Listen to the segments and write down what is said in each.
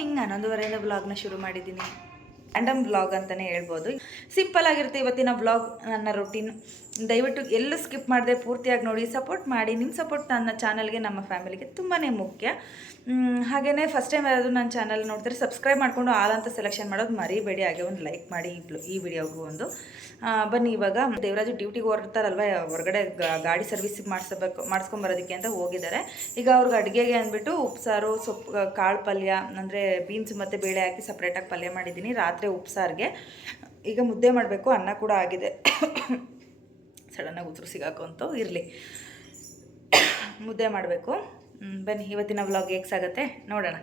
Morning ಹನ್ನೊಂದುವರೆಯಿಂದ ವ್ಲಾಗ್ನ ಶುರು ಮಾಡಿದ್ದೀನಿ ರ್ಯಾಂಡಮ್ ಬ್ಲಾಗ್ ಅಂತಲೇ ಹೇಳ್ಬೋದು. ಸಿಂಪಲ್ ಆಗಿರುತ್ತೆ ಇವತ್ತಿನ ಬ್ಲಾಗ್ ನನ್ನ ರೊಟೀನ್ ದಯವಿಟ್ಟು ಎಲ್ಲೂ ಸ್ಕಿಪ್ ಮಾಡದೆ ಪೂರ್ತಿಯಾಗಿ ನೋಡಿ ಸಪೋರ್ಟ್ ಮಾಡಿ. ನಿಮ್ಮ ಸಪೋರ್ಟ್ ನನ್ನ ಚಾನಲ್ಗೆ ನಮ್ಮ ಫ್ಯಾಮಿಲಿಗೆ ತುಂಬಾ ಮುಖ್ಯ. ಹಾಗೆಯೇ ಫಸ್ಟ್ ಟೈಮ್ ಯಾರಾದರೂ ನನ್ನ ಚಾನಲ್ ನೋಡಿದ್ರೆ ಸಬ್ಸ್ಕ್ರೈಬ್ ಮಾಡಿಕೊಂಡು ಆಲ್ ಅಂತ ಸೆಲೆಕ್ಷನ್ ಮಾಡೋದು ಮರಿಬೇಡಿ. ಹಾಗೆ ಒಂದು ಲೈಕ್ ಮಾಡಿ ಈ ವಿಡಿಯೋಗೂ ಒಂದು. ಬನ್ನಿ ಇವಾಗ. ದೇವರಾಜು ಡ್ಯೂಟಿಗೆ ಹೊರಡ್ತಾರಲ್ವ, ಹೊರಗಡೆ ಗಾಡಿ ಸರ್ವಿಸ್ ಮಾಡಿಸಬೇಕು ಮಾಡಿಸ್ಕೊಂಬರೋದಕ್ಕೆ ಅಂತ ಹೋಗಿದ್ದಾರೆ. ಈಗ ಅವ್ರಿಗೆ ಅಡುಗೆಗೆ ಅಂದ್ಬಿಟ್ಟು ಉಪ್ಸಾರು, ಸೊಪ್ಪು, ಕಾಳು ಪಲ್ಯ, ಅಂದರೆ ಬೀನ್ಸ್ ಮತ್ತು ಬೇಳೆ ಹಾಕಿ ಸಪ್ರೇಟಾಗಿ ಪಲ್ಯ ಮಾಡಿದ್ದೀನಿ. ರಾತ್ರಿ ಉಪ್ಸಾರಿಗೆ ಈಗ ಮುದ್ದೆ ಮಾಡಬೇಕು, ಅನ್ನ ಕೂಡ ಆಗಿದೆ. ಸಡನ್ನಾಗಿ ಉಸಿರು ಸಿಗಾಕೊಂತು ಇರಲಿ. ಮುದ್ದೆ ಮಾಡಬೇಕು. ಬನ್ನಿ, ಇವತ್ತಿನ ವ್ಲಾಗ್ ಹೇಗೆ ಸಾಗತ್ತೆ ನೋಡೋಣ.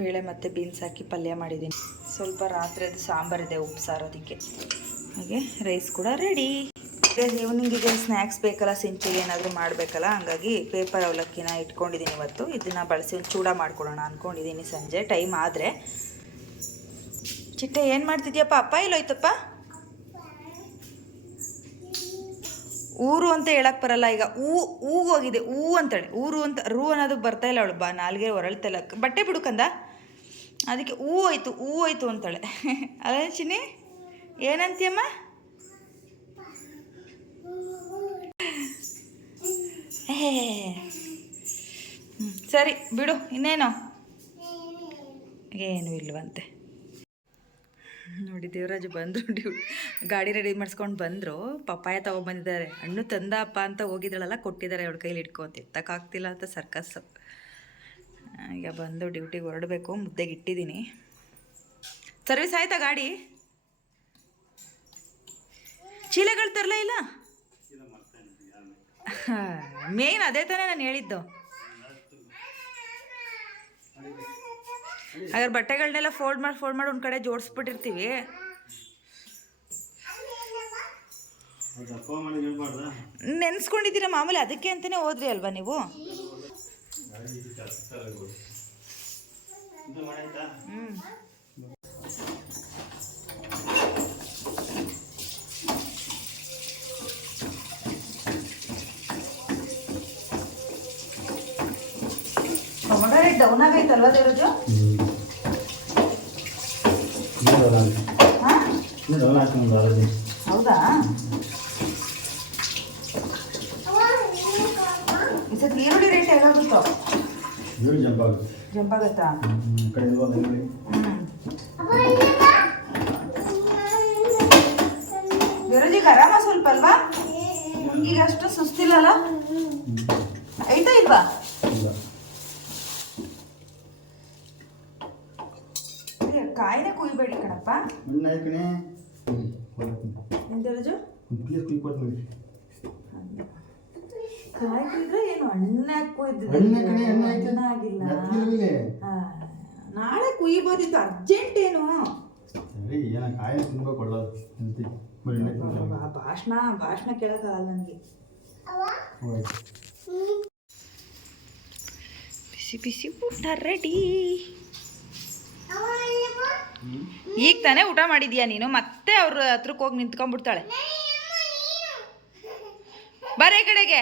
ಬೇಳೆ ಮತ್ತು ಬೀನ್ಸ್ ಹಾಕಿ ಪಲ್ಯ ಮಾಡಿದ್ದೀನಿ. ಸ್ವಲ್ಪ ರಾತ್ರಿದು ಸಾಂಬಾರಿದೆ ಉಪ್ಸಾರೋದಕ್ಕೆ ಹಾಗೆ ರೈಸ್ ಕೂಡ ರೆಡಿ ಈವ್ನಿಂಗಿಗೆ ಸ್ನ್ಯಾಕ್ಸ್ ಬೇಕಲ್ಲ ಸಿಂಚಿಗೆ ಏನಾದರೂ ಮಾಡಬೇಕಲ್ಲ, ಹಂಗಾಗಿ ಪೇಪರ್ ಅವಲಕ್ಕಿನ ಇಟ್ಕೊಂಡಿದ್ದೀನಿ ಇವತ್ತು. ಇದನ್ನು ಬಳಸಿ ಒಂದು ಚೂಡ ಮಾಡ್ಕೊಡೋಣ ಅಂದ್ಕೊಂಡಿದ್ದೀನಿ ಸಂಜೆ ಟೈಮ್ ಆದರೆ. ಚಿಟ್ಟೆ ಏನು ಮಾಡ್ತಿದ್ಯಪ್ಪ, ಅಪ್ಪ ಇಲ್ಲೋಯ್ತಪ್ಪ ಊರು ಅಂತ ಹೇಳಕ್ ಬರಲ್ಲ ಈಗ. ಊಗ್ ಹೋಗಿದೆ, ಊ ಅಂತಾಳೆ. ಊರು ಅಂತ, ರೂ ಅನ್ನೋದು ಬರ್ತಾ ಇಲ್ಲ ಅವಳು, ಬಾ, ನಾಲ್ಗೆ ಹೊರಳ್ತಲ್ಲ ಬಟ್ಟೆ ಬಿಡುಕಂದ ಅದಕ್ಕೆ ಹೂ ಹೋಯ್ತು ಹೂ ಹೋಯ್ತು ಅಂತಾಳೆ. ಅದೇ ಚಿನ್ನಿ, ಏನಂತೀಯಮ್ಮ? ಸರಿ, ಬಿಡು, ಇನ್ನೇನು? ಏನು ಇಲ್ವಂತೆ. ನೋಡಿ, ದೇವರಾಜು ಬಂದರು ಡ್ಯೂ, ಗಾಡಿ ರೆಡಿ ಮಾಡಿಸ್ಕೊಂಡು ಬಂದರು. ಪಪ್ಪಾಯ ತೊಗೊಬಂದಿದ್ದಾರೆ. ಹಣ್ಣು ತಂದಪ್ಪ ಅಂತ ಹೋಗಿದ್ದಾಳಲ್ಲ, ಕೊಟ್ಟಿದ್ದಾರೆ ಅವ್ರ ಕೈಲಿ ಇಟ್ಕೊಂತ ಎತ್ತಕ್ಕಾಗ್ತಿಲ್ಲ ಅಂತ ಸರ್ಕಸ್ಸು. ಈಗ ಬಂದು ಡ್ಯೂಟಿಗೆ ಹೊರಡಬೇಕು, ಮುದ್ದೆಗೆ ಇಟ್ಟಿದ್ದೀನಿ. ಸರ್ವಿಸ್ ಆಯ್ತಾ ಗಾಡಿ? ಚೀಲಗಳು ತರಲೇ ಇಲ್ಲ? ಮೇನ್ ಅದೇ ತಾನೇ ನಾನು ಹೇಳಿದ್ದು. ಹಾಗಾದ್ರೆ ಬಟ್ಟೆಗಳನ್ನೆಲ್ಲ ಫೋಲ್ಡ್ ಮಾಡಿ ಫೋಲ್ಡ್ ಮಾಡಿ ಒಂದು ಕಡೆ ಜೋಡಿಸ್ಬಿಟ್ಟಿರ್ತೀವಿ. ನೆನ್ಸ್ಕೊಂಡಿದ್ದೀರಾ ಮಾಮೂಲಿ ಅದಕ್ಕೆ ಅಂತಾನೆ ಹೋದ್ರಿ ಅಲ್ವಾ ನೀವು? ಹ್ಞೂ ರೇಟ್ ಡೌನ್ ಆಗೈತಲ್ವಾ ಹೌದಾ? ಈ ಸತಿ ಈರುಳ್ಳಿ ರೇಟ್ ಹೇಗಾಗುತ್ತೋ ಏಳು ಜಂಪ್ ಆಗುತ್ತೆ. ಜಂಪ್ ಆಗುತ್ತಾ? ಈ ಕಡೆ ಇಲ್ವಾ ಬೆಂಗಳೂರು ದೇವರಾಜಿಗೆ ಆರಾಮ ಸ್ವಲ್ಪ ಅಲ್ವಾ? ಈಗ ಅಷ್ಟು ಸುಸ್ತಿಲ್ಲಲ್ಲ ಐತಾ ಇಲ್ವಾ ಇಲ್ಲ ಏ, ಕಾಯಿನೇ ಕುಯ್ಬೇಡಿ ಕಣಪ್ಪ. ಹಾಕಣೆ ಕುಯ್ ಕೊಡ್ತೀನಿ ಕಾಯಿ ಕುಯ್ದ್ರೆ ಏನು ಕುಯ್ದಿದೆ. ಕಣೆ ಆಗಿಲ್ಲ? ನಾಳೆ ಕುಯ್ಬೋದಿತ್ತು ಅರ್ಜೆಂಟ್ ಏನು? ಸರಿ ಏನ ಅಂತಿ ಭಾಷಣ ಭಾಷಣ ಕೇಳಕ್ಕಾಗಲ್ಲ ನನಗೆ. ಬಿಸಿ ಬಿಸಿ ಊಟ ರೆಡಿ ಈಗ ತಾನೇ ಊಟ ಮಾಡಿದ್ಯಾ ನೀನು? ಮತ್ತೆ ಅವ್ರ ಹತ್ರಕ್ಕೆ ಹೋಗಿ ನಿಂತ್ಕೊಂಡ್ಬಿಡ್ತಾಳೆ. ಬರೇ ಕಡೆಗೆ.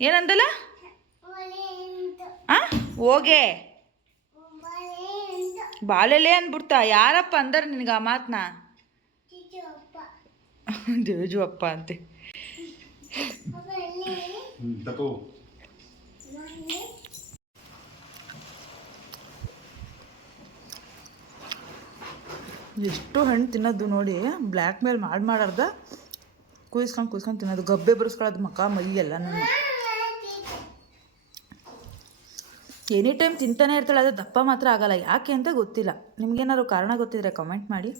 ಏನಂದಲ್ಲ? ಆ? ಹೋಗೆ. ಬಾಳೆಲೆ ಅಂದ್ಬಿಡ್ತಾ. ಯಾರಪ್ಪ ಅಂದರು ನಿನಗೆ ಆ ಮಾತನ್ನ ದೇವಜು ಅಪ್ಪ ಅಂತೆ ಹ್ಞೂ ತಗೋ ಎಷ್ಟು ಹಣ್ಣು ತಿನ್ನೋದು ನೋಡಿ ಬ್ಲ್ಯಾಕ್ ಮೇಲ್ ಮಾಡಿ ಮಾಡಾರ್ದ. ಕುಯ್ಸ್ಕೊಂಡು ಕುಯ್ಸ್ಕೊಂಡು ತಿನ್ನೋದು. ಗಬ್ಬೆ ಬರ್ಸ್ಕೊಳ್ಳೋದು ಮಕ ಎಲ್ಲ ನನ್ನ. ಎನಿ ಟೈಮ್ ತಿಂತಾನೆ ಇರ್ತಾಳೆ ಅದು ದಪ್ಪ ಮಾತ್ರ ಆಗಲ್ಲ. ಯಾಕೆ ಅಂತ ಗೊತ್ತಿಲ್ಲ. ನಿಮ್ಗೇನಾದ್ರು ಕಾರಣ ಗೊತ್ತಿದ್ರೆ ಕಮೆಂಟ್ ಮಾಡಿ.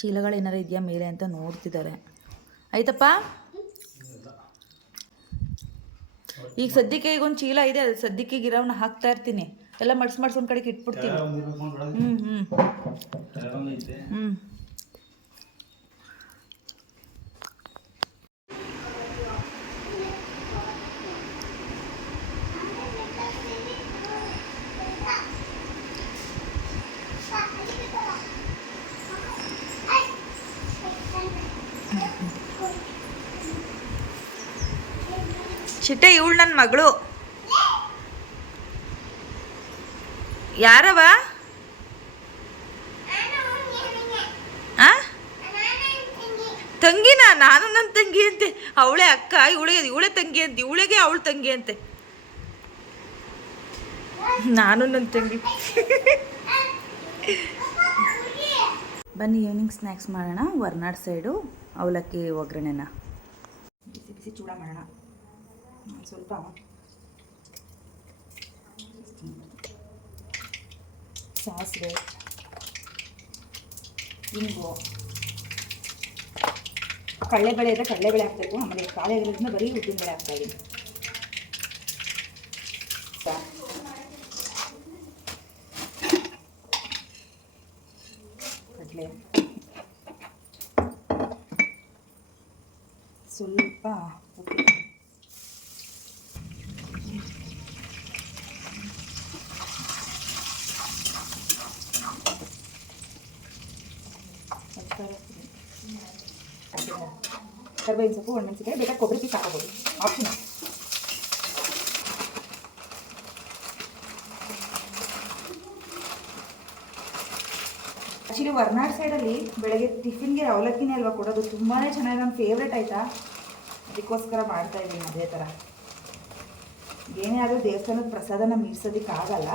ಚೀಲಗಳು ಏನಾರು ಇದೆಯಾ ಮೇಲೆ ಅಂತ ನೋಡ್ತಿದ್ದಾರೆ. ಆಯ್ತಪ್ಪ? ಈಗ ಸದ್ಯಕ್ಕೆ ಈಗ ಒಂದು ಚೀಲ ಇದೆ ಅದು ಸದ್ಯಕ್ಕೆ ಗಿರವನ್ನ ಹಾಕ್ತಾ ಇರ್ತೀನಿ. ಎಲ್ಲ ಮಡ್ಸ್ ಮಡ್ಸ್ ಒಂದು ಕಡೆಗೆ ಇಟ್ಬಿಡ್ತೀವಿ ಹ್ಞೂ ಹ್ಞೂ ಹ್ಞೂ ಚಿಟ್ಟೆ ಇವಳು ನನ್ನ ಮಗಳು. ಯಾರವ? ಆ? ತಂಗಿನ? ನಾನು ನನ್ನ ತಂಗಿ ಅಂತೆ. ಅವಳೇ ಅಕ್ಕ ಇವಳೆ ಇವಳೆ ತಂಗಿ ಅಂತ. ಇವಳಿಗೆ ಅವಳ ತಂಗಿ ಅಂತೆ. ನಾನು ನನ್ನ ತಂಗಿ. ಬನ್ನಿ ಈವ್ನಿಂಗ್ ಸ್ನ್ಯಾಕ್ಸ್ ಮಾಡೋಣ. ವರ್ನಾಡ್ ಸೈಡು ಅವಲಕ್ಕಿ ಒಗ್ಗರಣೆನ. ಬಿಸಿ ಬಿಸಿ ಚೂಡ ಮಾಡೋಣ. ಸ್ವಲ್ಪ ಸಾಸಿವೆ ಇಂಗು ಕಡಲೆಬೇಳೆ ಇದ್ದರೆ ಕಡಲೆಬೇಳೆ ಹಾಕಬೇಕು ಆಮೇಲೆ ಖಾಲಿ ಆಗಿರೋದ್ರಿಂದ ಬರೀ ಉದ್ದಿನಬೇಳೆ ಹಾಕ್ತಾ ಇದ್ದೀನಿ ಕಡಲೆ ಸ್ವಲ್ಪ ಉಪ್ಪು ಸೊಪ್ಪು ಒಣಮೆಣಸಿಕಾಯಿ ಬೇಕಾ ಕೊಬ್ಬರಿ ಪೀಸ್ ಹಾಕೋಬೋದು. ಆಪ್ಷನ್ ಆ್ಯಕ್ಚುಲಿ ವರ್ನಾಡ್ ಸೈಡಲ್ಲಿ ಬೆಳಗ್ಗೆ ಟಿಫಿನ್ಗೆ ಅವಲಕ್ಕಿನೇ ಅಲ್ವಾ ಕೊಡೋದು? ತುಂಬಾ ಚೆನ್ನಾಗಿ ನಮ್ಮ ಫೇವ್ರೇಟ್ ಆಯಿತಾ? ಅದಕ್ಕೋಸ್ಕರ ಮಾಡ್ತಾ ಇದ್ದೀನಿ ಅದೇ ಥರ ಏನೇ ಆದರೂ ದೇವಸ್ಥಾನದ ಪ್ರಸಾದನ ಮೀರ್ಸೋದಕ್ಕಾಗಲ್ಲ.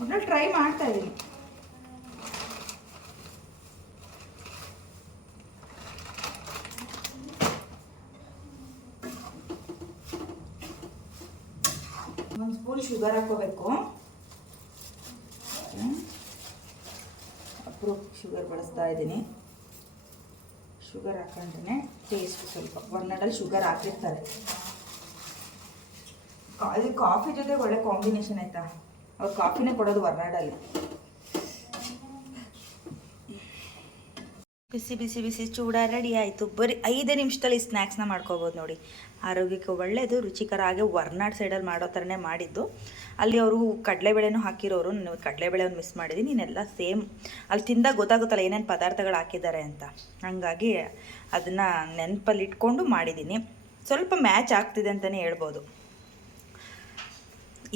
ಒಟ್ನಲ್ಲಿ ಟ್ರೈ ಮಾಡ್ತಾ ಇದ್ದೀನಿ. ಒಂದು ಸ್ಪೂನ್ ಶುಗರ್ ಹಾಕೋಬೇಕು ಅಪ್ರೂಪ್ ಶುಗರ್ ಬಳಸ್ತಾ ಇದ್ದೀನಿ ಶುಗರ್ ಹಾಕೊಂಡ್ರೆ ಟೇಸ್ಟ್ ಸ್ವಲ್ಪ ಒರ್ನಾಡಲ್ಲಿ ಶುಗರ್ ಹಾಕಿರ್ತಾರೆ ಇದು ಕಾಫಿ ಜೊತೆ ಒಳ್ಳೆ ಕಾಂಬಿನೇಷನ್ ಆಯ್ತಾ ಅವ್ರು ಕಾಫಿನೇ ಕೊಡೋದು ವರ್ನಾಡಲ್ಲಿ ಬಿಸಿ ಬಿಸಿ ಬಿಸಿ ಚೂಡ ರೆಡಿ ಆಯಿತು. ಬರೀ ಐದೇ ನಿಮಿಷದಲ್ಲಿ ಸ್ನ್ಯಾಕ್ಸ್ನ ಮಾಡ್ಕೋಬೋದು ನೋಡಿ. ಆರೋಗ್ಯಕ್ಕೆ ಒಳ್ಳೆಯದು ರುಚಿಕರ ಹಾಗೆ ವರ್ನಾಡ್ ಸೈಡಲ್ಲಿ ಮಾಡೋ ಥರನೇ ಮಾಡಿದ್ದು. ಅಲ್ಲಿ ಅವರು ಕಡಲೆಬೇಳೆನೂ ಹಾಕಿರೋರು. ನಾನು ಕಡಲೆಬೇಳೆ ಒಂದು ಮಿಸ್ ಮಾಡಿದ್ದೀನಿ ಇನ್ನೆಲ್ಲ ಸೇಮ್ ಅಲ್ಲಿ ತಿಂದಾಗ ಗೊತ್ತಾಗುತ್ತಲ್ಲ ಏನೇನು ಪದಾರ್ಥಗಳು ಹಾಕಿದ್ದಾರೆ ಅಂತ. ಹಾಗಾಗಿ ಅದನ್ನು ನೆನಪಲ್ಲಿ ಇಟ್ಕೊಂಡು ಮಾಡಿದ್ದೀನಿ ಸ್ವಲ್ಪ ಮ್ಯಾಚ್ ಆಗ್ತಿದೆ ಅಂತಲೇ ಹೇಳ್ಬೋದು.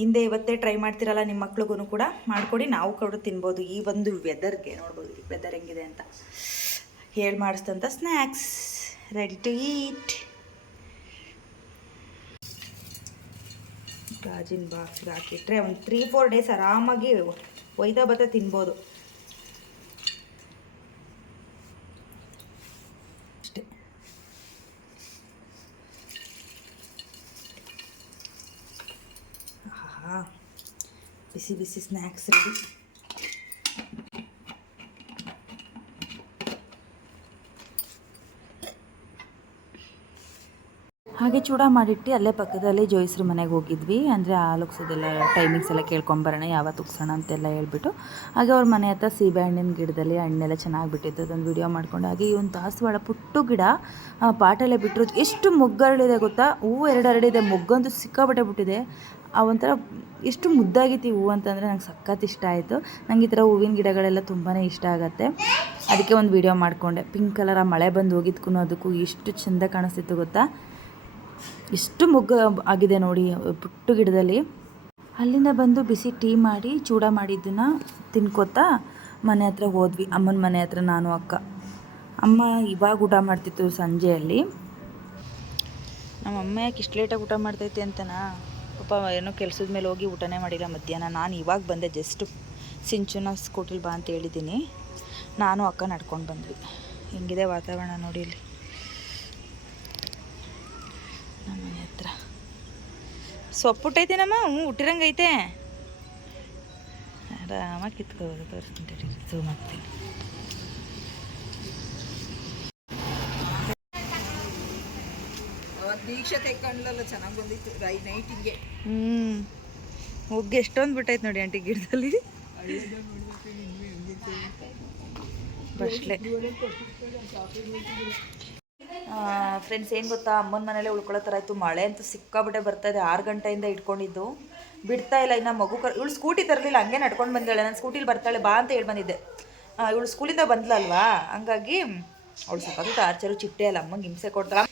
ಹಿಂದೆ ಇವತ್ತೇ ಟ್ರೈ ಮಾಡ್ತಿರಲ್ಲ ನಿಮ್ಮ ಮಕ್ಳಿಗೂ ಕೂಡ. ಮಾಡಿಕೊಡಿ. ನಾವು ಕೂಡ ತಿನ್ಬೋದು. ಈ ಒಂದು ವೆದರ್ಗೆ ನೋಡ್ಬೋದು. ವೆದರ್ ಹೆಂಗಿದೆ ಅಂತ. ಹೇಳಿ ಮಾಡಿಸ್ತಂಥ ಸ್ನ್ಯಾಕ್ಸ್ ರೆಡಿ ಟು ಈಟ್ ಗಾಜಿನ ಬಾಕ್ಸ್ಗೆ ಹಾಕಿಟ್ರೆ ಒಂದು ತ್ರೀ ಫೋರ್ ಡೇಸ್ ಆರಾಮಾಗಿ ಒಯ್ದ ಬತ್ತ ತಿನ್ಬೋದು. ಅಷ್ಟೇ. ಬಿಸಿ ಬಿಸಿ ಸ್ನ್ಯಾಕ್ಸ್ ರೆಡಿ ಹಾಗೆ ಚೂಡ ಮಾಡಿಟ್ಟು ಅಲ್ಲೇ ಪಕ್ಕದಲ್ಲಿ ಜೋಯಿಸ್ರ ಮನೆಗೆ ಹೋಗಿದ್ವಿ. ಅಂದರೆ ಉಗ್ಸೋದೆಲ್ಲ ಟೈಮಿಂಗ್ಸ್ ಎಲ್ಲ ಕೇಳ್ಕೊಂಬರೋಣ ಯಾವತ್ತು ಉಗ್ಸೋಣ ಅಂತೆಲ್ಲ ಹೇಳ್ಬಿಟ್ಟು. ಹಾಗೆ ಅವ್ರ ಮನೆ ಹತ್ರ ಸೀಬೆ ಹಣ್ಣಿನ ಗಿಡದಲ್ಲಿ ಹಣ್ಣೆಲ್ಲ ಚೆನ್ನಾಗಿ ಬಿಟ್ಟಿತ್ತು ಅದೊಂದು ವಿಡಿಯೋ ಮಾಡ್ಕೊಂಡು ಹಾಗೆ ಈ ಒಂದು ದಾಸವಾಳ ಪುಟ್ಟು ಗಿಡ ಆ, ಪಾಟಲ್ಲೇ ಬಿಟ್ಟರು ಎಷ್ಟು ಮೊಗ್ಗರಳಿದೆ ಗೊತ್ತಾ? ಹೂವು ಎರಡೆರಡಿದೆ ಮೊಗ್ಗಂತೂ ಸಿಕ್ಕಾಪಟ್ಟೆ ಬಿಟ್ಟಿದೆ. ಆ ಒಂಥರ ಎಷ್ಟು ಮುದ್ದಾಗಿತ್ತು ಈ ಹೂವು ಅಂತಂದರೆ ನಂಗೆ ಸಖತ್ ಇಷ್ಟ ಆಯಿತು. ನಂಗೆ ಈ ಥರ ಹೂವಿನ ಗಿಡಗಳೆಲ್ಲ ತುಂಬಾ ಇಷ್ಟ ಆಗುತ್ತೆ. ಅದಕ್ಕೆ ಒಂದು ವಿಡಿಯೋ ಮಾಡಿಕೊಂಡೆ. ಪಿಂಕ್ ಕಲರ್ ಆ ಮಳೆ ಬಂದು ಹೋಗಿದ್ಕು ಅದಕ್ಕೂ ಎಷ್ಟು ಚೆಂದ ಕಾಣಿಸ್ತಿತ್ತು ಗೊತ್ತಾ? ಎಷ್ಟು ಮೊಗ್ಗು ಆಗಿದೆ ನೋಡಿ, ಪುಟ್ಟು ಗಿಡದಲ್ಲಿ. ಅಲ್ಲಿಂದ ಬಂದು ಬಿಸಿ ಟೀ ಮಾಡಿ, ಚೂಡ ಮಾಡಿದ್ದನ್ನು ತಿನ್ಕೋತಾ ಮನೆ ಹತ್ರ ಹೋದ್ವಿ. ಅಮ್ಮನ ಮನೆ ಹತ್ರ ನಾನು, ಅಕ್ಕ. ಅಮ್ಮ ಇವಾಗ ಊಟ ಮಾಡ್ತಿತ್ತು ಸಂಜೆಯಲ್ಲಿ. ನಮ್ಮ ಅಮ್ಮ ಯಾಕೆ ಇಷ್ಟು ಲೇಟಾಗಿ ಊಟ ಮಾಡ್ತೈತೆ ಅಂತನಾ? ಪಾಪ ಏನೋ ಕೆಲಸದ ಮೇಲೆ ಹೋಗಿ ಊಟನೇ ಮಾಡಿಲ್ಲ ಮಧ್ಯಾಹ್ನ. ನಾನು ಇವಾಗ ಬಂದೆ ಜಸ್ಟ್ ಸಿಂಚುನ ಸ್ಕೂಟಿಲ್ ಬಾ ಅಂತ ಹೇಳಿದ್ದೀನಿ. ನಾನು, ಅಕ್ಕ ನಡ್ಕೊಂಡು ಬಂದ್ವಿ. ಹೆಂಗಿದೆ ವಾತಾವರಣ ನೋಡಿ ಇಲ್ಲಿ. ನಮ್ಮ ಮನೆ ಹತ್ರ. ಸೊಪ್ಪು ಹುಟ್ಟೈತೇನಮ್ಮ? ಹ್ಞೂ ಹುಟ್ಟಿರಂಗೈತೆ. ಆರಾಮಾಗಿ ಕಿತ್ಕೋಬೋದು ತೋರಿಸ್ತೀನಿ ಝೂಮ್ ಮಾಡ್ತೀನಿ ದೀಕ್ಷೆ ತೆಕ್ಕೊಂಡ್ಲಲ್ಲ ಚೆನ್ನಾಗಿ ಬಂದಿತ್ತು. ರೈ ನೈಟಿಗೆ ಹ್ಞೂ ಒಗ್ಗೆ ಎಷ್ಟೊಂದು ಬಿಟ್ಟೈತೆ ನೋಡಿ ಆಂಟಿ ಗಿಡದಲ್ಲಿ. ಬಸ್ಲೆ ಫ್ರೆಂಡ್ಸ್ ಏನು ಗೊತ್ತಾ? ಅಮ್ಮನ ಮನೇಲೆ ಉಳ್ಕೊಳ್ಳೋ ಥರ ಆಯಿತು ಮಳೆ ಅಂತೂ ಸಿಕ್ಕಾಬಿಟ್ಟೆ ಬರ್ತಾ ಇದೆ. ಆರು ಗಂಟೆಯಿಂದ ಇಟ್ಕೊಂಡಿದ್ದು. ಬಿಡ್ತಾ ಇಲ್ಲ. ಇನ್ನು ಮಗು ಕರ್, ಇವಳು ಸ್ಕೂಟಿ ತರಲಿಲ್ಲ. ಹಂಗೆ ನಡ್ಕೊಂಡು ಬಂದಿದ್ದಾಳೆ ನಾನು ಸ್ಕೂಟಿಲಿ ಬರ್ತಾಳೆ ಬಾ ಅಂತ ಹೇಳಿ ಬಂದಿದ್ದೆ ಇವಳು ಸ್ಕೂಲಿಂದ ಬಂದ್ಲಲ್ವಾ ಹಂಗಾಗಿ ಅವಳು ಸ್ವಲ್ಪ ಟಾರ್ಚರು ಚಿಟ್ಟೆ ಅಲ್ಲ. ಅಮ್ಮಂಗೆ ಹಿಂಸೆ ಕೊಡ್ತಾಳೆ.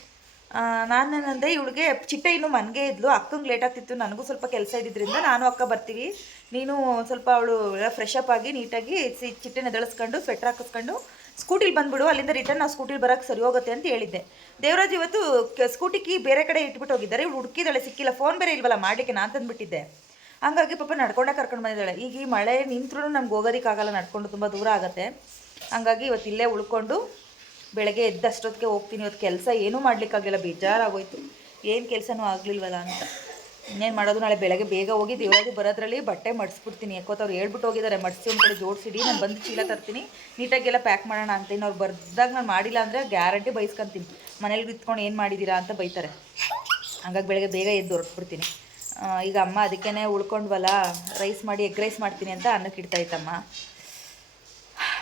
ನಾನು ಏನಂದೆ ಇವಳಿಗೆ ಚಿಟ್ಟೆ ಇನ್ನೂ ಮನೆಗೆ ಇದ್ಲು. ಅಕ್ಕಂಗೆ ಲೇಟ್ ಆಗ್ತಿತ್ತು. ನನಗೂ ಸ್ವಲ್ಪ ಕೆಲಸ ಇದ್ದಿದ್ದರಿಂದ ನಾನು ಅಕ್ಕ ಬರ್ತೀವಿ. ನೀನು ಸ್ವಲ್ಪ ಅವಳು ಫ್ರೆಶ್ ಅಪ್ ಆಗಿ ನೀಟಾಗಿ ಚಿಟ್ಟೆನ ಎದಳಿಸ್ಕೊಂಡು ಸ್ವೆಟ್ರ್ ಹಾಕಿಸ್ಕೊಂಡು ಸ್ಕೂಟಿಲಿ ಬಂದ್ಬಿಡು, ಅಲ್ಲಿಂದ ರಿಟರ್ನ್ ಆ ಸ್ಕೂಟಿಲಿ ಬರೋಕ್ಕೆ ಸರಿ ಹೋಗುತ್ತೆ ಅಂತ ಹೇಳಿದ್ದೆ. ದೇವರಾಜ್ ಇವತ್ತು ಸ್ಕೂಟಿ ಕೀ ಬೇರೆ ಕಡೆ ಇಟ್ಬಿಟ್ಟು ಹೋಗಿದ್ದಾರೆ, ಇವಳು ಹುಡುಕಿದಾಳೆ ಸಿಕ್ಕಿಲ್ಲ ಫೋನ್ ಬೇರೆ ಇಲ್ವಲ್ಲ, ಮಾಡಲಿಕ್ಕೆ ನಾನು ತಂದುಬಿಟ್ಟಿದ್ದೆ. ಹಂಗಾಗಿ ಪಾಪ ನಡ್ಕೊಂಡೇ ಕರ್ಕೊಂಡು ಬಂದಿದ್ದಾಳೆ. ಈಗ ಈ ಮಳೆ ನಿಂತ್ರೂ ನಮ್ಗೆ ಹೋಗೋದಕ್ಕಾಗಲ್ಲ, ನಡ್ಕೊಂಡು ತುಂಬ ದೂರ ಆಗುತ್ತೆ. ಹಂಗಾಗಿ ಇವತ್ತು ಇಲ್ಲೇ ಉಳ್ಕೊಂಡು ಬೆಳಗ್ಗೆ ಎದ್ದಷ್ಟೊತ್ತಿಗೆ ಹೋಗ್ತೀನಿ, ಇವತ್ತು ಕೆಲಸ ಏನೂ ಮಾಡಲಿಕ್ಕಾಗಲಿಲ್ಲ, ಬೇಜಾರಾಗೋಯ್ತು. ಏನು ಕೆಲಸನೂ ಆಗಲಿಲ್ವಲ್ಲ ಅಂತ. ಇನ್ನೇನು ಮಾಡೋದು? ನಾಳೆ ಬೆಳಗ್ಗೆ ಬೇಗ ಹೋಗಿ ದೇವರಾಗೂ ಬರೋದ್ರಲ್ಲಿ ಬಟ್ಟೆ ಮಡಿಸ್ಬಿಡ್ತೀನಿ. ಯಾಕೋತ ಅವ್ರು ಹೇಳ್ಬಿಟ್ಟು ಹೋಗಿದ್ದಾರೆ. ಮಡಿಸಿ ಒಂದು ಕಡೆ ಜೋಡಿಸಿಡಿ, ನಾನು ಬಂದು ಚೀಲ ತರ್ತೀನಿ. ನೀಟಾಗೆಲ್ಲ ಪ್ಯಾಕ್ ಮಾಡೋಣ ಅಂತ ಇನ್ನು ಅವ್ರು ಬರ್ದಾಗ ನಾನು ಮಾಡಿಲ್ಲ ಅಂದರೆ ಗ್ಯಾರಂಟಿ ಬೈಸ್ಕೊಂತೀನಿ. ಮನೇಲಿ ಇತ್ಕೊಂಡು ಏನು ಮಾಡಿದ್ದೀರಾ ಅಂತ ಬೈತಾರೆ. ಹಂಗಾಗಿ ಬೆಳಗ್ಗೆ ಬೇಗ ಎದ್ದು ಹೊರಟ್ಬಿಡ್ತೀನಿ. ಈಗ ಅಮ್ಮ ಅದಕ್ಕೇ ಉಳ್ಕೊಂಡ್ವಲ್ಲ ರೈಸ್ ಮಾಡಿ ಎಗ್ ರೈಸ್ ಮಾಡ್ತೀನಿ ಅಂತ ಅನ್ನಕ್ಕೆ ಇಡ್ತಾ ಇತ್ತಮ್ಮ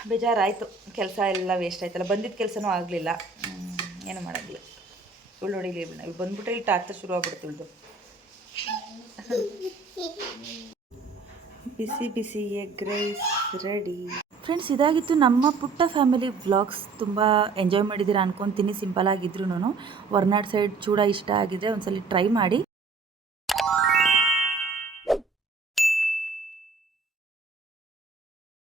ಬೇಜಾರಾಯಿತು. ಕೆಲಸ ಎಲ್ಲ ವೇಸ್ಟ್ ಆಯ್ತಲ್ಲ. ಬಂದಿದ್ದ ಕೆಲಸನೂ ಆಗಲಿಲ್ಲ. ಏನು ಮಾಡೋಂಗಿಲ್ಲ ಇವಳು ನೋಡಿ ಇಲ್ಲಿ ಬಂದ್ಬಿಟ್ರೆ ಇಲ್ಲಿ ಟಾರ್ಚರ್ ಶುರು ಆಗ್ಬಿಡ್ತು ಇಳ್ದು ಬಿಸಿ ಬಿಸಿ ಎಗ್ ರೈಸ್ ರೆಡಿ ಫ್ರೆಂಡ್ಸ್ ಇದಾಗಿತ್ತು ನಮ್ಮ ಪುಟ್ಟ ಫ್ಯಾಮಿಲಿ ವ್ಲಾಗ್ಸ್ ತುಂಬ ಎಂಜಾಯ್ ಮಾಡಿದ್ದೀರಾ ಅನ್ಕೊತೀನಿ ಸಿಂಪಲ್ ಆಗಿದ್ರು ಹೊರ್ನಾಡ್ ಸೈಡ್ ಚೂಡ ಇಷ್ಟ ಆಗಿದೆ ಒಂದ್ಸಲ ಟ್ರೈ ಮಾಡಿ.